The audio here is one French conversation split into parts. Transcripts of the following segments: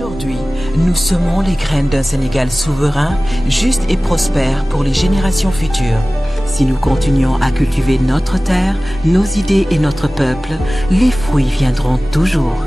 Aujourd'hui, nous semons les graines d'un Sénégal souverain, juste et prospère pour les générations futures. Si nous continuons à cultiver notre terre, nos idées et notre peuple, les fruits viendront toujours.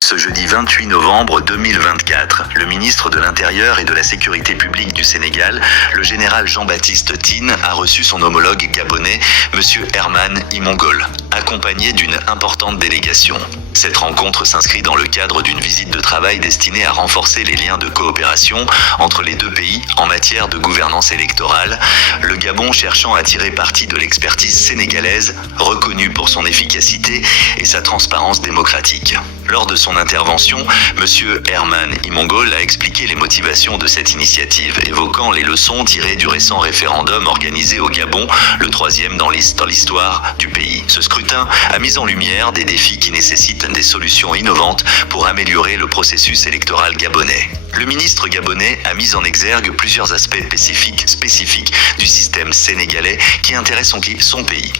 Ce jeudi 28 novembre 2024, le ministre de l'Intérieur et de la Sécurité publique du Sénégal, le général Jean-Baptiste Tine, a reçu son homologue gabonais, M. Herman Imongol, accompagné d'une importante délégation. Cette rencontre s'inscrit dans le cadre d'une visite de travail destinée à renforcer les liens de coopération entre les deux pays en matière de gouvernance électorale, le Gabon cherchant à tirer parti de l'expertise sénégalaise, reconnue pour son efficacité et sa transparence démocratique. Lors de son intervention, M. Herman Imongol a expliqué les motivations de cette initiative, évoquant les leçons tirées du récent référendum organisé au Gabon, le troisième dans l'histoire du pays. Ce scrutin a mis en lumière des défis qui nécessitent des solutions innovantes pour améliorer le processus électoral gabonais. Le ministre gabonais a mis en exergue plusieurs aspects spécifiques du système sénégalais qui intéressent son pays.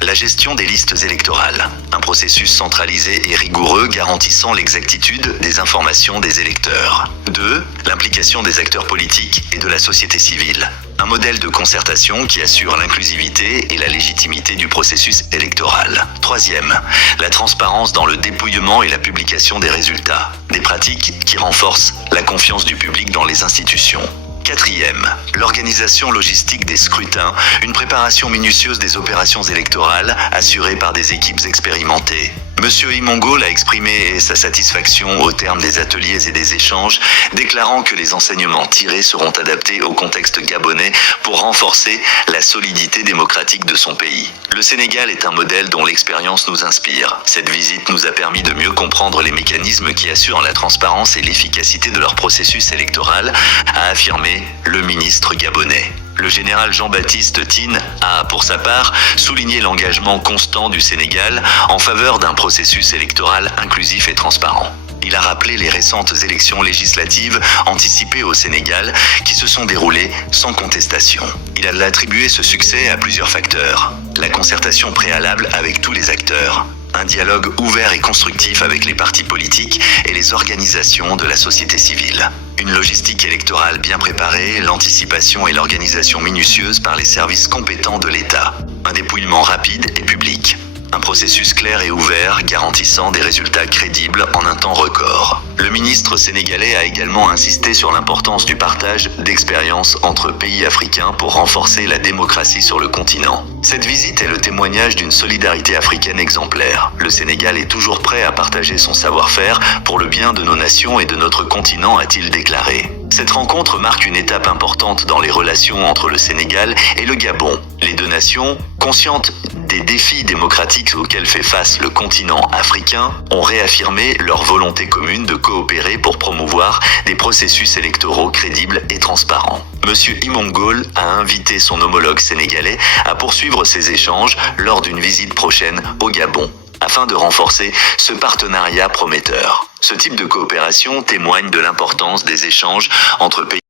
1. La gestion des listes électorales. Un processus centralisé et rigoureux garantissant l'exactitude des informations des électeurs. 2. L'implication des acteurs politiques et de la société civile. Un modèle de concertation qui assure l'inclusivité et la légitimité du processus électoral. 3e. La transparence dans le dépouillement et la publication des résultats. Des pratiques qui renforcent la confiance du public dans les institutions. 4e, l'organisation logistique des scrutins, une préparation minutieuse des opérations électorales assurée par des équipes expérimentées. Monsieur Imongol a exprimé sa satisfaction au terme des ateliers et des échanges, déclarant que les enseignements tirés seront adaptés au contexte gabonais pour renforcer la solidité démocratique de son pays. Le Sénégal est un modèle dont l'expérience nous inspire. Cette visite nous a permis de mieux comprendre les mécanismes qui assurent la transparence et l'efficacité de leur processus électoral, a affirmé le ministre gabonais. Le général Jean-Baptiste Tine a, pour sa part, souligné l'engagement constant du Sénégal en faveur d'un processus électoral inclusif et transparent. Il a rappelé les récentes élections législatives anticipées au Sénégal qui se sont déroulées sans contestation. Il a attribué ce succès à plusieurs facteurs. La concertation préalable avec tous les acteurs, un dialogue ouvert et constructif avec les partis politiques et les organisations de la société civile. Une logistique électorale bien préparée, l'anticipation et l'organisation minutieuse par les services compétents de l'État. Un dépouillement rapide et public. Un processus clair et ouvert garantissant des résultats crédibles en un temps record. Le ministre sénégalais a également insisté sur l'importance du partage d'expériences entre pays africains pour renforcer la démocratie sur le continent. Cette visite est le témoignage d'une solidarité africaine exemplaire. Le Sénégal est toujours prêt à partager son savoir-faire pour le bien de nos nations et de notre continent, a-t-il déclaré. Cette rencontre marque une étape importante dans les relations entre le Sénégal et le Gabon. Les deux nations, conscientes des défis démocratiques auxquels fait face le continent africain, ont réaffirmé leur volonté commune de coopérer pour promouvoir des processus électoraux crédibles et transparents. Monsieur Imongol a invité son homologue sénégalais à poursuivre ces échanges lors d'une visite prochaine au Gabon, afin de renforcer ce partenariat prometteur. Ce type de coopération témoigne de l'importance des échanges entre pays.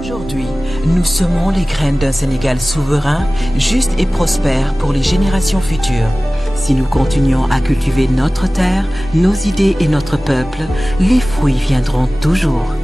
Aujourd'hui, nous semons les graines d'un Sénégal souverain, juste et prospère pour les générations futures. Si nous continuons à cultiver notre terre, nos idées et notre peuple, les fruits viendront toujours.